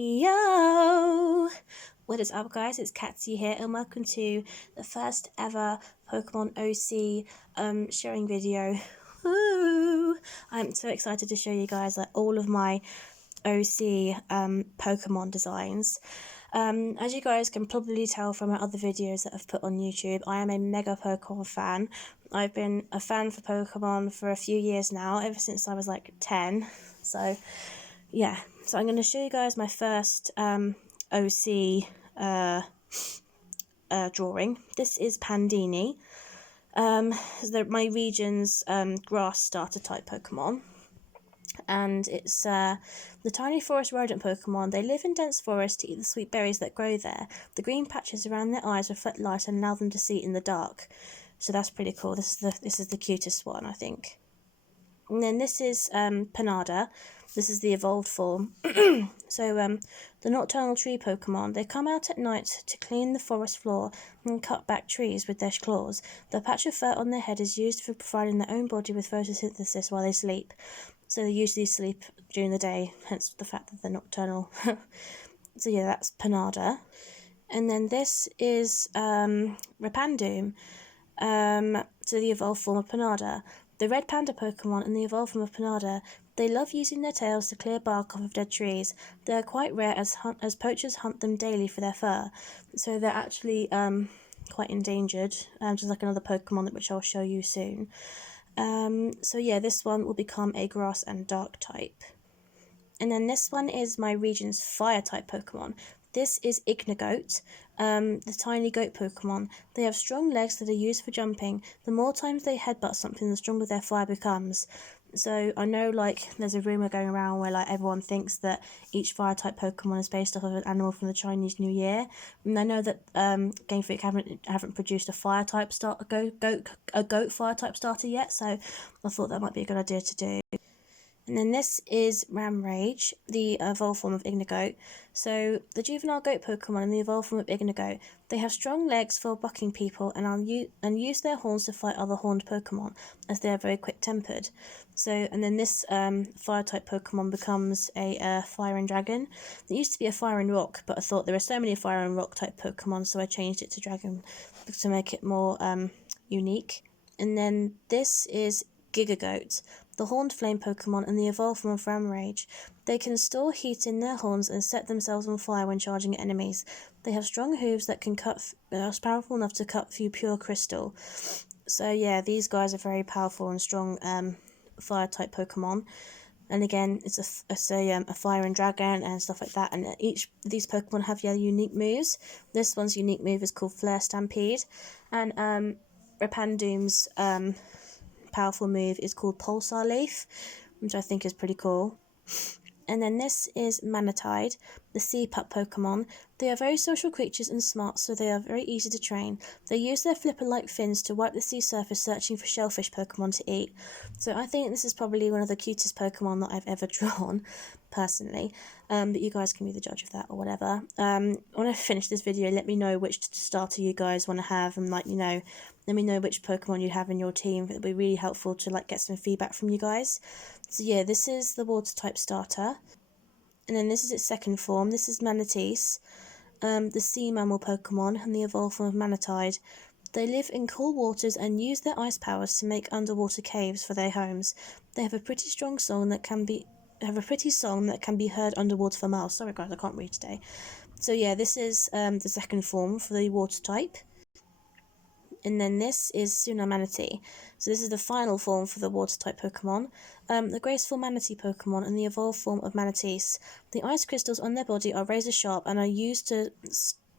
Yo! What is up, guys? It's Catsy here, and welcome to the first ever Pokemon OC sharing video. Woo! I'm so excited to show you guys all of my OC Pokemon designs. As you guys can probably tell from my other videos that I've put on YouTube, I am a mega Pokemon fan. I've been a fan for Pokemon for a few years now, ever since I was like 10. So yeah, so I'm going to show you guys my first OC drawing. This is Pandini. My region's grass starter type Pokemon. And it's the tiny forest rodent Pokemon. They live in dense forests to eat the sweet berries that grow there. The green patches around their eyes reflect light and allow them to see in the dark. So that's pretty cool. This is the cutest one, I think. And then this is Panada. This is the evolved form. So the nocturnal tree Pokemon, they come out at night to clean the forest floor and cut back trees with their claws. The patch of fur on their head is used for providing their own body with photosynthesis while they sleep. So they usually sleep during the day, hence the fact that they're nocturnal. So yeah, that's Panada. And then this is Repandum. So the evolved form of Panada. The red panda Pokemon and the evolved form of Panada, they love using their tails to clear bark off of dead trees. They are quite rare as poachers hunt them daily for their fur. So they're actually quite endangered, just like another Pokemon which I'll show you soon. So yeah, this one will become a grass and dark type. And then this one is my region's fire type Pokemon. This is Ignigoat, the tiny goat Pokemon. They have strong legs that are used for jumping. The more times they headbutt something, the stronger their fire becomes. So I know there's a rumour going around where everyone thinks that each fire type Pokemon is based off of an animal from the Chinese New Year. And I know that Game Freak haven't produced a goat fire type starter yet, so I thought that might be a good idea to do. And then this is Ramrage, the evolved form of Ignigoat. So the juvenile goat Pokemon and the evolved form of Ignigoat, they have strong legs for bucking people and use their horns to fight other horned Pokemon, as they are very quick-tempered. So, and then this fire-type Pokemon becomes a fire and dragon. It used to be a fire and rock, but I thought there are so many fire and rock type Pokemon, so I changed it to dragon to make it more unique. And then this is Gigagoat, the horned flame Pokemon and the evolved form of Ramrage. They can store heat in their horns and set themselves on fire when charging at enemies. They have strong hooves that are powerful enough to cut through pure crystal. So yeah, these guys are very powerful and strong fire type Pokemon. And again, it's a fire and dragon and stuff like that. And each of these Pokemon have unique moves. This one's unique move is called Flare Stampede, and Repandum's powerful move is called Pulsar Leaf, which I think is pretty cool. And then this is Manatide, the sea pup Pokemon. They are very social creatures and smart, so they are very easy to train. They use their flipper-like fins to wipe the sea surface searching for shellfish Pokemon to eat. So I think this is probably one of the cutest Pokemon that I've ever drawn, personally. But you guys can be the judge of that or whatever. When I finish this video, let me know which starter you guys want to have, and let me know which Pokemon you have in your team. It'll be really helpful to get some feedback from you guys. So yeah, this is the water type starter. And then this is its second form. This is Manatees, the sea mammal Pokemon and the evolved form of Manatide. They live in cool waters and use their ice powers to make underwater caves for their homes. They have a pretty strong song that can be heard underwater for miles. Sorry guys, I can't read today. So yeah, this is the second form for the water type. And then this is Suna Manatee. So this is the final form for the water-type Pokemon. The graceful Manatee Pokemon and the evolved form of Manatees. The ice crystals on their body are razor-sharp and are used to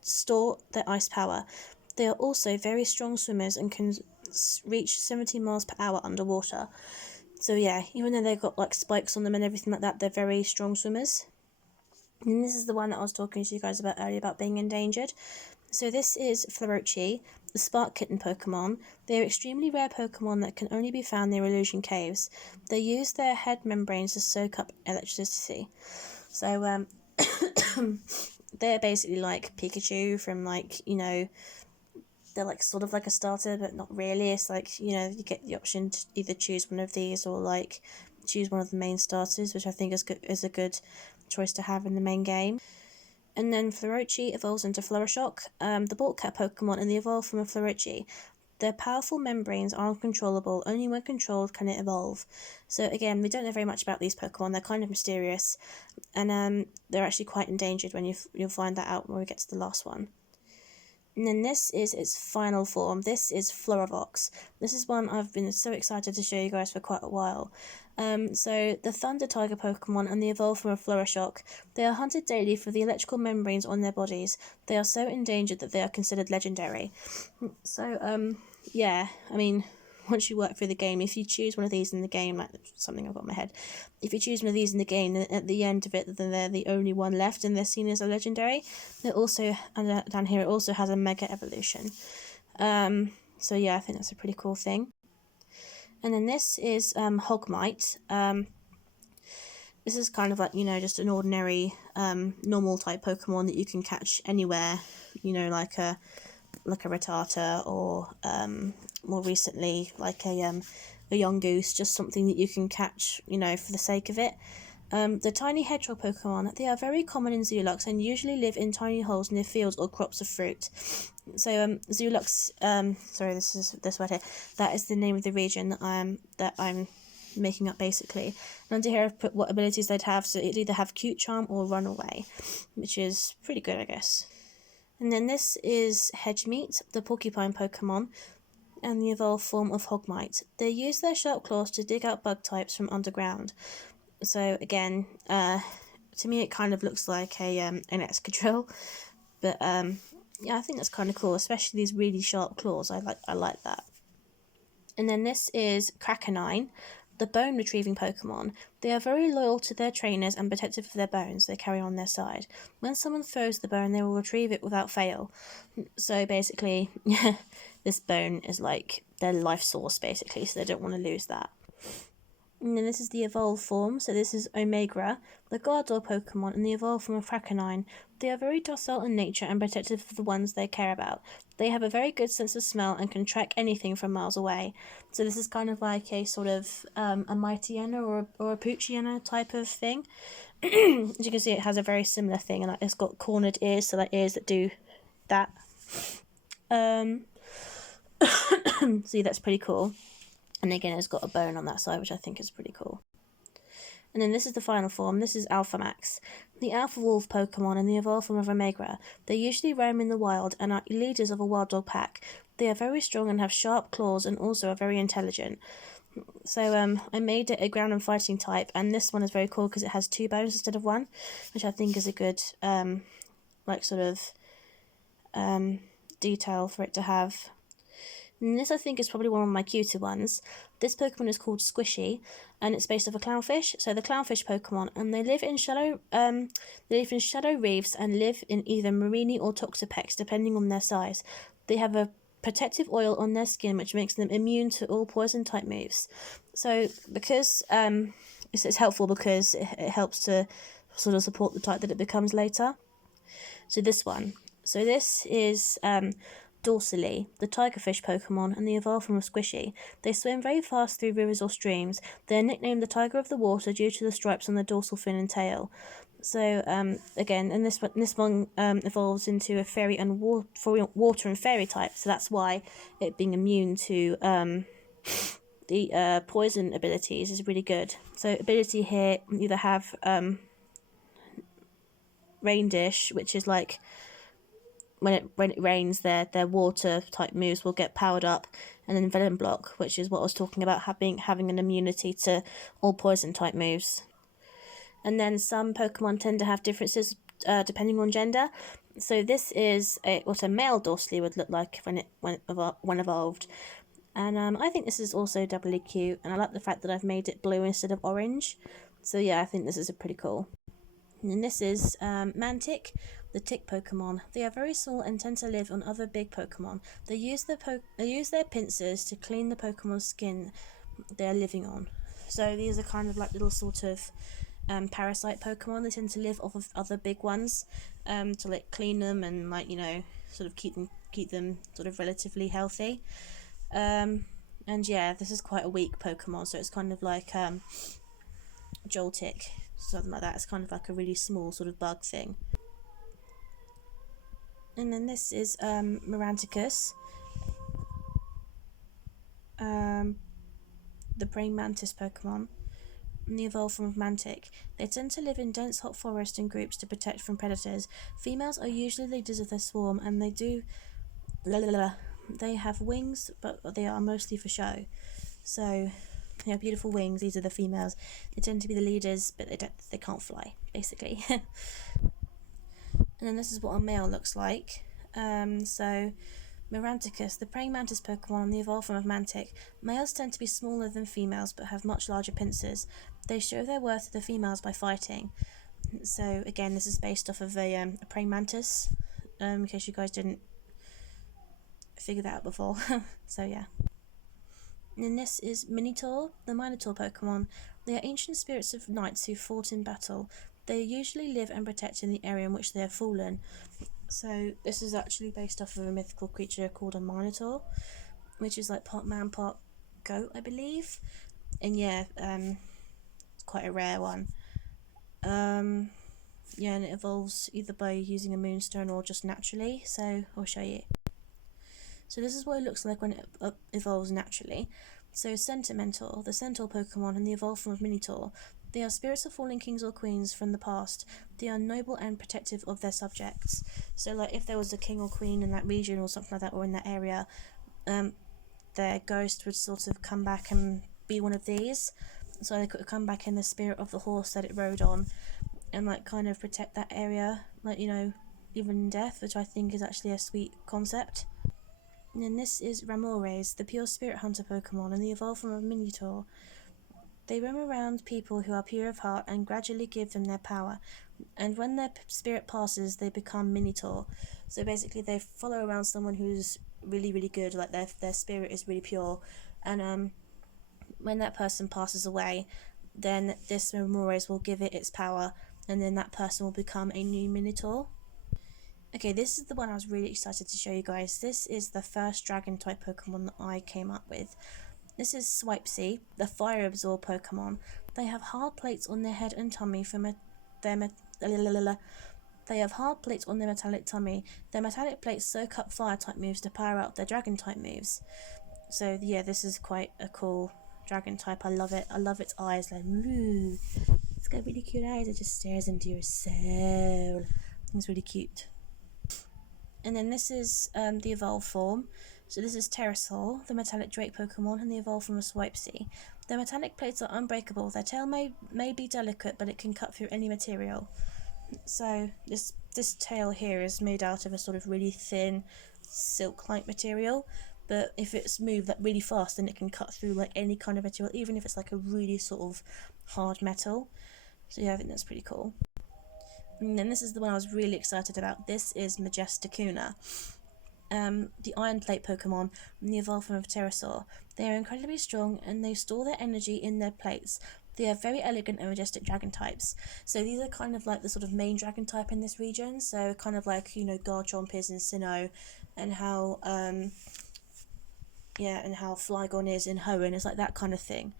store their ice power. They are also very strong swimmers and can reach 70 miles per hour underwater. So yeah, even though they've got spikes on them and everything like that, they're very strong swimmers. And this is the one that I was talking to you guys about earlier about being endangered. So this is Florochi, the Spark Kitten Pokemon. They are extremely rare Pokemon that can only be found near illusion caves. They use their head membranes to soak up electricity. So they're basically like Pikachu from they're sort of like a starter, but not really. It's you get the option to either choose one of these or choose one of the main starters, which I think is a good choice to have in the main game. And then Florocchi evolves into Florashock, the Ball Cat Pokemon, and the evolve from a Florocchi. Their powerful membranes are uncontrollable. Only when controlled can it evolve. So again, we don't know very much about these Pokemon. They're kind of mysterious, and they're actually quite endangered when you'll find that out when we get to the last one. And then this is its final form. This is Floravox. This is one I've been so excited to show you guys for quite a while. So the Thunder Tiger Pokemon and the evolve from a Florashock, they are hunted daily for the electrical membranes on their bodies. They are so endangered that they are considered legendary. So, yeah, I mean, once you work through the game, if you choose one of these in the game, like something I've got in my head, if you choose one of these in the game, then at the end of it, then they're the only one left and they're seen as a legendary. It also, down here, it also has a Mega Evolution. So yeah, I think that's a pretty cool thing. And then this is Hogmite. This is kind of like, just an ordinary normal type Pokemon that you can catch anywhere, like a Rattata, or more recently like a Yungoos, just something that you can catch, for the sake of it. The tiny hedgehog Pokemon, they are very common in Zulux and usually live in tiny holes near fields or crops of fruit. So Zulux, sorry, this word here, that is the name of the region that I'm making up basically. And under here I've put what abilities they'd have, so it'd either have Cute Charm or Runaway, which is pretty good, I guess. And then this is Hedgemeat, the porcupine Pokemon, and the evolved form of Hogmite. They use their sharp claws to dig out bug types from underground. So again, to me it kind of looks like an Excadrill, but yeah, I think that's kind of cool, especially these really sharp claws. I like that. And then this is Krakenine, the bone retrieving Pokemon. They are very loyal to their trainers and protective of their bones they carry on their side. When someone throws the bone, they will retrieve it without fail. So basically, this bone is like their life source, basically, so they don't want to lose that. And then this is the evolved form, so this is Omega, the guard dog Pokemon, and the evolved form of Krakenine. They are very docile in nature and protective of the ones they care about. They have a very good sense of smell and can track anything from miles away. So this is kind of like a sort of a Mightyena or a Poochyena type of thing. As you can see, it has a very similar thing, and it's got cornered ears, so like ears that do that. See, that's pretty cool. And again, it's got a bone on that side, which I think is pretty cool. And then this is the final form. This is Alphamax, the Alpha Wolf Pokemon and the evolved form of Omega. They usually roam in the wild and are leaders of a wild dog pack. They are very strong and have sharp claws and also are very intelligent. So I made it a ground and fighting type, and this one is very cool because it has 2 bones instead of 1, which I think is a good detail for it to have. And this I think is probably one of my cuter ones. This Pokemon is called Squishy, and it's based off a clownfish. So the clownfish Pokemon, and they live in shallow reefs and live in either Marini or Toxapex, depending on their size. They have a protective oil on their skin, which makes them immune to all poison type moves. So because it's helpful because it helps to sort of support the type that it becomes later. So this one. So this is Dorsally, the tigerfish Pokemon, and the evolved form of Squishy. They swim very fast through rivers or streams. They are nicknamed the Tiger of the Water due to the stripes on their dorsal fin and tail. So again, and this one evolves into a fairy and water and fairy type. So that's why it being immune to the poison abilities is really good. So ability here, you either have Rain Dish, which is like when it rains, their water type moves will get powered up, and then Venom Block, which is what I was talking about, having an immunity to all poison type moves. And then some Pokemon tend to have differences depending on gender. So this is what a male Dorsally would look like when evolved. And I think this is also doubly cute, and I like the fact that I've made it blue instead of orange. So yeah, I think this is pretty cool. And this is Mantic, the tick Pokemon. They are very small and tend to live on other big Pokemon. They use their pincers to clean the Pokemon's skin they are living on. So these are kind of like little sort of parasite Pokemon. They tend to live off of other big ones to like clean them and sort of keep them sort of relatively healthy. And yeah, this is quite a weak Pokemon, so it's kind of like Joltik, something like that. It's kind of like a really small sort of bug thing. And then this is Meranticus, the praying mantis Pokemon, and the evolved form of Mantic. They tend to live in dense hot forest in groups to protect from predators. Females are usually leaders of their swarm, and they have wings, but they are mostly for show. So they have beautiful wings. These are the females. They tend to be the leaders, but they can't fly, basically. And then this is what a male looks like. So Meranticus, the praying mantis Pokemon and the evolved form of Mantic. Males tend to be smaller than females but have much larger pincers. They show their worth to the females by fighting. So again, this is based off of a praying mantis, in case you guys didn't figure that out before. So yeah. And then this is Minotaur, the Minotaur Pokemon. They are ancient spirits of knights who fought in battle. They usually live and protect in the area in which they have fallen. So this is actually based off of a mythical creature called a Minotaur, which is like part man, part goat, I believe. And yeah, it's quite a rare one. Yeah, and it evolves either by using a moonstone or just naturally. So I'll show you. So this is what it looks like when it evolves naturally. So Sentimental, the centaur Pokemon and the evolved form of Minotaur. They are spirits of fallen kings or queens from the past. They are noble and protective of their subjects. So like if there was a king or queen in that region or something like that, or in that area, their ghost would sort of come back and be one of these. So they could come back in the spirit of the horse that it rode on and like kind of protect that area, like, you know, even in death, which I think is actually a sweet concept. And then this is Ramores, the pure spirit hunter Pokemon and the evolved form of Minotaur. They roam around people who are pure of heart and gradually give them their power. And when their spirit passes, they become Minotaur. So basically, they follow around someone who's really, really good, like their spirit is really pure. And when that person passes away, then this Ramores will give it its power, and then that person will become a new Minotaur. Okay, this is the one I was really excited to show you guys. This is the first dragon type Pokemon that I came up with. This is Swipesy, the fire absorb Pokemon. They have hard plates on their head and tummy They have hard plates on their metallic tummy. Their metallic plates soak up fire type moves to power up their dragon type moves. So yeah, this is quite a cool dragon type. I love it. I love its eyes, like ooh. It's got really cute eyes. It just stares into your soul. It's really cute. And then this is the evolved form. So this is Terrasaur, the metallic Drake Pokemon, and the evolved form of Swipesy. Their metallic plates are unbreakable. Their tail may be delicate, but it can cut through any material. So this tail here is made out of a sort of really thin silk-like material, but if it's moved like really fast, then it can cut through like any kind of material, even if it's like a really sort of hard metal. So yeah, I think that's pretty cool. And then this is the one I was really excited about. This is Majesticuna, the Iron Plate Pokemon and the evolved form of Terrasaur. They are incredibly strong and they store their energy in their plates. They are very elegant and majestic dragon types. So these are kind of like the sort of main dragon type in this region. So kind of like, you know, Garchomp is in Sinnoh, and how and how Flygon is in Hoenn. It's like that kind of thing.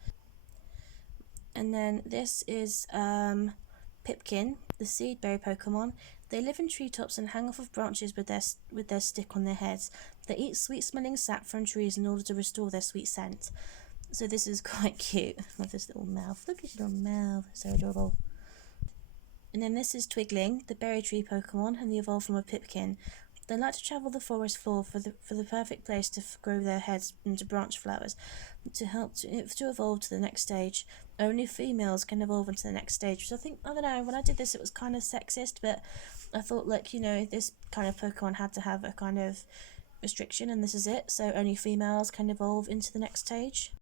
And then this is Pipkin, the seedberry Pokemon. They live in treetops and hang off of branches with their stick on their heads. They eat sweet-smelling sap from trees in order to restore their sweet scent. So this is quite cute. I love this little mouth. Look at his little mouth. So adorable. And then this is Twigling, the berry tree Pokemon, and the evolved form of Pipkin. They like to travel the forest floor for the perfect place to grow their heads into branch flowers, to help to evolve to the next stage. Only females can evolve into the next stage. So I don't know, when I did this it was kind of sexist, but I thought, like, you know, this kind of Pokemon had to have a kind of restriction, and this is it. So only females can evolve into the next stage.